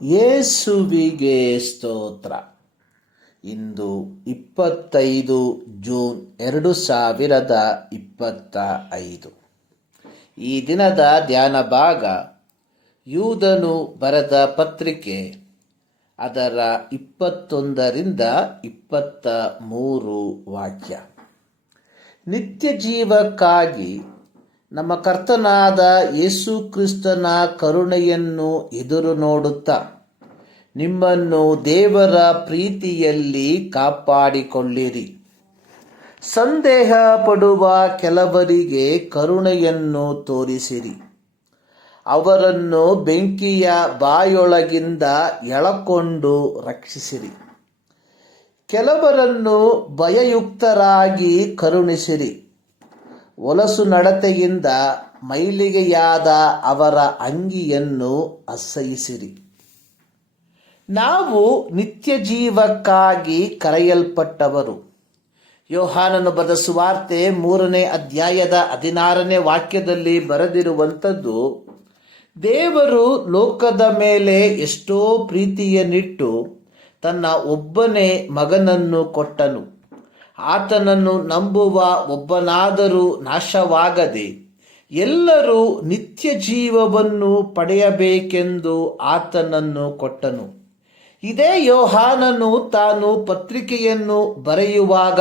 ಯೇಸುವಿಗೆ ಸ್ತೋತ್ರ. ಇಂದು 25 ಜೂನ್ 2025. ಈ ದಿನದ ಧ್ಯಾನ ಭಾಗ ಯೂದನು ಬರೆದ ಪತ್ರಿಕೆ ಅದರ 21ರಿಂದ 23 ವಾಕ್ಯ. ನಿತ್ಯ ಜೀವಕ್ಕಾಗಿ ನಮ್ಮ ಕರ್ತನಾದ ಯೇಸು ಕ್ರಿಸ್ತನ ಕರುಣೆಯನ್ನು ಎದುರು ನೋಡುತ್ತಾ ನಿಮ್ಮನ್ನು ದೇವರ ಪ್ರೀತಿಯಲ್ಲಿ ಕಾಪಾಡಿಕೊಳ್ಳಿರಿ. ಸಂದೇಹ ಪಡುವ ಕೆಲವರಿಗೆ ಕರುಣೆಯನ್ನು ತೋರಿಸಿರಿ. ಅವರನ್ನು ಬೆಂಕಿಯ ಬಾಯೊಳಗಿಂದ ಎಳಕೊಂಡು ರಕ್ಷಿಸಿರಿ. ಕೆಲವರನ್ನು ಭಯಯುಕ್ತರಾಗಿ ಕರುಣಿಸಿರಿ. ಒಲಸು ನಡತೆಯಿಂದ ಮೈಲಿಗೆಯಾದ ಅವರ ಅಂಗಿಯನ್ನು ಅಸಹಿಸಿರಿ. ನಾವು ನಿತ್ಯ ಜೀವಕ್ಕಾಗಿ ಕರೆಯಲ್ಪಟ್ಟವರು. ಯೋಹಾನನು ಬರೆದ ಸುವಾರ್ತೆ 3ನೇ ಅಧ್ಯಾಯದ 16ನೇ ವಾಕ್ಯದಲ್ಲಿ ಬರೆದಿರುವಂಥದ್ದು, ದೇವರು ಲೋಕದ ಮೇಲೆ ಎಷ್ಟೋ ಪ್ರೀತಿಯನ್ನಿಟ್ಟು ತನ್ನ ಒಬ್ಬನೇ ಮಗನನ್ನು ಕೊಟ್ಟನು. ಆತನನ್ನು ನಂಬುವ ಒಬ್ಬನಾದರೂ ನಾಶವಾಗದೆ ಎಲ್ಲರೂ ನಿತ್ಯ ಜೀವವನ್ನು ಪಡೆಯಬೇಕೆಂದು ಆತನನ್ನು ಕೊಟ್ಟನು. ಇದೇ ಯೋಹಾನನು ತಾನು ಪತ್ರಿಕೆಯನ್ನು ಬರೆಯುವಾಗ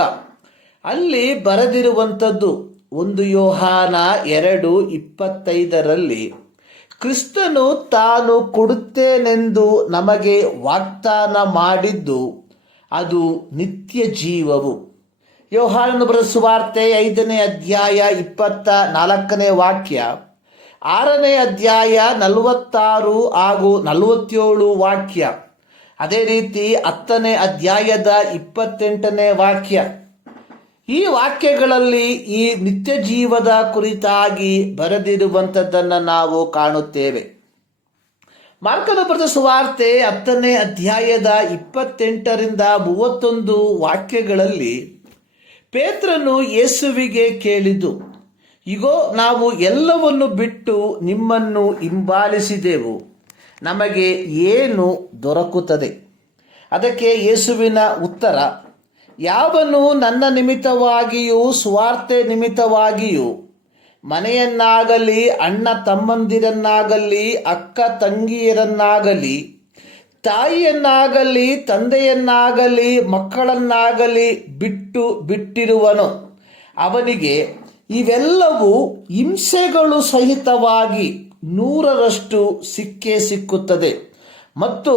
ಅಲ್ಲಿ ಬರೆದಿರುವಂಥದ್ದು. 1 ಯೋಹಾನ 2:25 ಕ್ರಿಸ್ತನು ತಾನು ಕೊಡುತ್ತೇನೆಂದು ನಮಗೆ ವಾಗ್ದಾನ ಮಾಡಿದ್ದು ಅದು ನಿತ್ಯ ಜೀವವು. ಯೋಹಾನನು ಬರೆದ ಸುವಾರ್ತೆ 5ನೇ ಅಧ್ಯಾಯ 24ನೇ ವಾಕ್ಯ, 6ನೇ ಅಧ್ಯಾಯ 46 ಹಾಗೂ 47 ವಾಕ್ಯ, ಅದೇ ರೀತಿ 10ನೇ ಅಧ್ಯಾಯದ 28ನೇ ವಾಕ್ಯ. ಈ ವಾಕ್ಯಗಳಲ್ಲಿ ಈ ನಿತ್ಯ ಜೀವದ ಕುರಿತಾಗಿ ಬರೆದಿರುವಂಥದ್ದನ್ನು ನಾವು ಕಾಣುತ್ತೇವೆ. ಮಾರ್ಕನ ಬರೆದ ಸುವಾರ್ತೆ 10ನೇ ಅಧ್ಯಾಯದ 28ರಿಂದ 31 ವಾಕ್ಯಗಳಲ್ಲಿ ಪೇತ್ರನು ಯೇಸುವಿಗೆ ಕೇಳಿದ್ದು, ಇಗೋ ನಾವು ಎಲ್ಲವನ್ನು ಬಿಟ್ಟು ನಿಮ್ಮನ್ನು ಹಿಂಬಾಲಿಸಿದೆವು, ನಮಗೆ ಏನು ದೊರಕುತ್ತದೆ? ಅದಕ್ಕೆ ಯೇಸುವಿನ ಉತ್ತರ, ಯಾವನು ನನ್ನ ನಿಮಿತ್ತವಾಗಿಯೂ ಸುವಾರ್ತೆ ನಿಮಿತ್ತವಾಗಿಯೂ ಮನೆಯನ್ನಾಗಲಿ ಅಣ್ಣ ತಮ್ಮಂದಿರನ್ನಾಗಲಿ ಅಕ್ಕ ತಂಗಿಯರನ್ನಾಗಲಿ ತಾಯಿಯನ್ನಾಗಲಿ ತಂದೆಯನ್ನಾಗಲಿ ಮಕ್ಕಳನ್ನಾಗಲಿ ಬಿಟ್ಟಿರುವನು, ಅವನಿಗೆ ಇವೆಲ್ಲವೂ ಹಿಂಸೆಗಳು ಸಹಿತವಾಗಿ 100ರಷ್ಟು ಸಿಕ್ಕುತ್ತದೆ ಮತ್ತು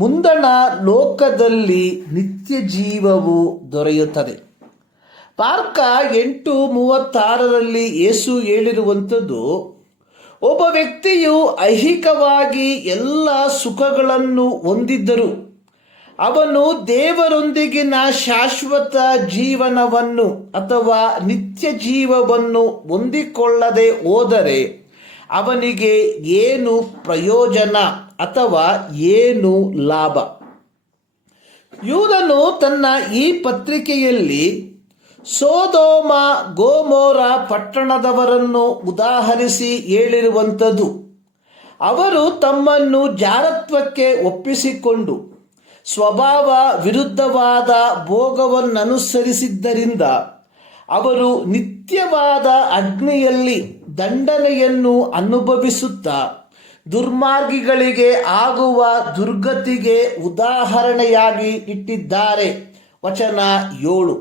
ಮುಂದಣ ಲೋಕದಲ್ಲಿ ನಿತ್ಯ ಜೀವವು ದೊರೆಯುತ್ತದೆ. ಮಾರ್ಕ 8:36 ಯೇಸು ಹೇಳಿರುವಂಥದ್ದು, ಒಬ್ಬ ವ್ಯಕ್ತಿಯು ಐಹಿಕವಾಗಿ ಎಲ್ಲ ಸುಖಗಳನ್ನು ಹೊಂದಿದ್ದರೂ ಅವನು ದೇವರೊಂದಿಗಿನ ಶಾಶ್ವತ ಜೀವನವನ್ನು ಅಥವಾ ನಿತ್ಯ ಜೀವವನ್ನು ಹೊಂದಿಕೊಳ್ಳದೆ ಹೋದರೆ ಅವನಿಗೆ ಏನು ಪ್ರಯೋಜನ ಅಥವಾ ಏನು ಲಾಭ? ಯೂದನು ತನ್ನ ಈ ಪತ್ರಿಕೆಯಲ್ಲಿ ಸೊದೋಮ ಗೊಮೋರ ಪಟ್ಟಣದವರನ್ನು ಉದಾಹರಿಸಿ ಹೇಳಿರುವಂಥದ್ದು, ಅವರು ತಮ್ಮನ್ನು ಜಾರತ್ವಕ್ಕೆ ಒಪ್ಪಿಸಿಕೊಂಡು ಸ್ವಭಾವ ವಿರುದ್ಧವಾದ ಭೋಗವನ್ನನುಸರಿಸಿದ್ದರಿಂದ ಅವರು ನಿತ್ಯವಾದ ಅಗ್ನಿಯಲ್ಲಿ ದಂಡನೆಯನ್ನು ಅನುಭವಿಸುತ್ತಾ ದುರ್ಮಾರ್ಗಿಗಳಿಗೆ ಆಗುವ ದುರ್ಗತಿಗೆ ಉದಾಹರಣೆಯಾಗಿ ಇಟ್ಟಿದ್ದಾರೆ. ವಚನ 7.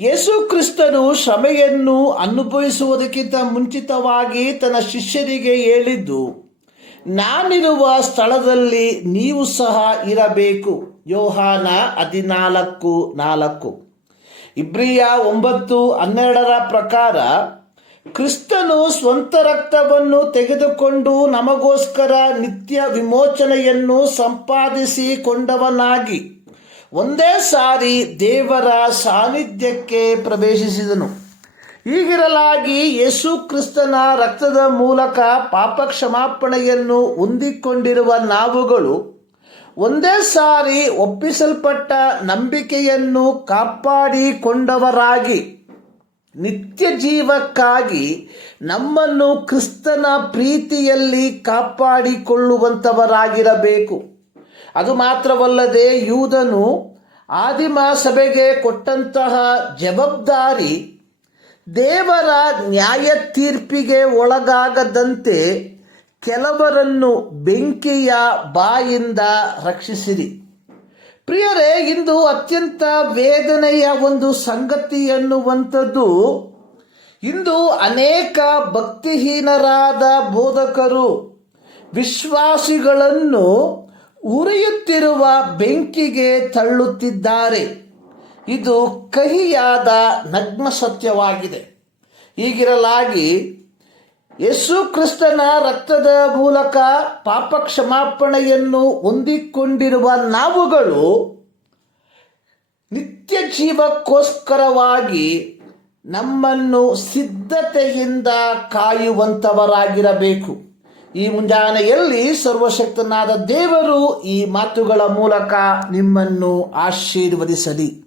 ಯೇಸು ಕ್ರಿಸ್ತನು ಶ್ರಮೆಯನ್ನು ಅನುಭವಿಸುವುದಕ್ಕಿಂತ ಮುಂಚಿತವಾಗಿ ತನ್ನ ಶಿಷ್ಯರಿಗೆ ಹೇಳಿದ್ದು, ನಾನಿರುವ ಸ್ಥಳದಲ್ಲಿ ನೀವು ಸಹ ಇರಬೇಕು. ಯೋಹಾನ 14:4. ಇಬ್ರಿಯ 9:12 ಪ್ರಕಾರ ಕ್ರಿಸ್ತನು ಸ್ವಂತ ರಕ್ತವನ್ನು ತೆಗೆದುಕೊಂಡು ನಮಗೋಸ್ಕರ ನಿತ್ಯ ವಿಮೋಚನೆಯನ್ನು ಸಂಪಾದಿಸಿಕೊಂಡವನಾಗಿ ಒಂದೇ ಸಾರಿ ದೇವರ ಸಾನ್ನಿಧ್ಯಕ್ಕೆ ಪ್ರವೇಶಿಸಿದನು. ಹೀಗಿರಲಾಗಿ ಯೇಸು ಕ್ರಿಸ್ತನ ರಕ್ತದ ಮೂಲಕ ಪಾಪ ಕ್ಷಮಾಪಣೆಯನ್ನು ಹೊಂದಿಕೊಂಡಿರುವ ನಾವುಗಳು ಒಂದೇ ಸಾರಿ ಒಪ್ಪಿಸಲ್ಪಟ್ಟ ನಂಬಿಕೆಯನ್ನು ಕಾಪಾಡಿಕೊಂಡವರಾಗಿ ನಿತ್ಯ ಜೀವಕ್ಕಾಗಿ ನಮ್ಮನ್ನು ಕ್ರಿಸ್ತನ ಪ್ರೀತಿಯಲ್ಲಿ ಕಾಪಾಡಿಕೊಳ್ಳುವಂಥವರಾಗಿರಬೇಕು. ಅದು ಮಾತ್ರವಲ್ಲದೆ ಯೂದನು ಆದಿಮ ಸಭೆಗೆ ಕೊಟ್ಟಂತಹ ಜವಾಬ್ದಾರಿ ದೇವರ ನ್ಯಾಯ ತೀರ್ಪಿಗೆ ಒಳಗಾಗದಂತೆ ಕೆಲವರನ್ನು ಬೆಂಕಿಯ ಬಾಯಿಂದ ರಕ್ಷಿಸಿರಿ. ಪ್ರಿಯರೇ, ಇಂದು ಅತ್ಯಂತ ವೇದನೆಯ ಒಂದು ಸಂಗತಿ ಎನ್ನುವಂಥದ್ದು, ಇಂದು ಅನೇಕ ಭಕ್ತಿಹೀನರಾದ ಬೋಧಕರು ವಿಶ್ವಾಸಿಗಳನ್ನು ಉರಿಯುತ್ತಿರುವ ಬೆಂಕಿಗೆ ತಳ್ಳುತ್ತಿದ್ದಾರೆ. ಇದು ಕಹಿಯಾದ ನಗ್ನ ಸತ್ಯವಾಗಿದೆ. ಹೀಗಿರಲಾಗಿ ಯೇಸು ಕ್ರಿಸ್ತನ ರಕ್ತದ ಮೂಲಕ ಪಾಪ ಕ್ಷಮಾಪಣೆಯನ್ನು ಹೊಂದಿಕೊಂಡಿರುವ ನಾವುಗಳು ನಿತ್ಯ ಜೀವಕ್ಕೋಸ್ಕರವಾಗಿ ನಮ್ಮನ್ನು ಸಿದ್ಧತೆಯಿಂದ ಕಾಯುವಂಥವರಾಗಿರಬೇಕು. ಈ ಮುಂಜಾನೆಯಲ್ಲಿ ಸರ್ವಶಕ್ತನಾದ ದೇವರು ಈ ಮಾತುಗಳ ಮೂಲಕ ನಿಮ್ಮನ್ನು ಆಶೀರ್ವದಿಸಲಿ.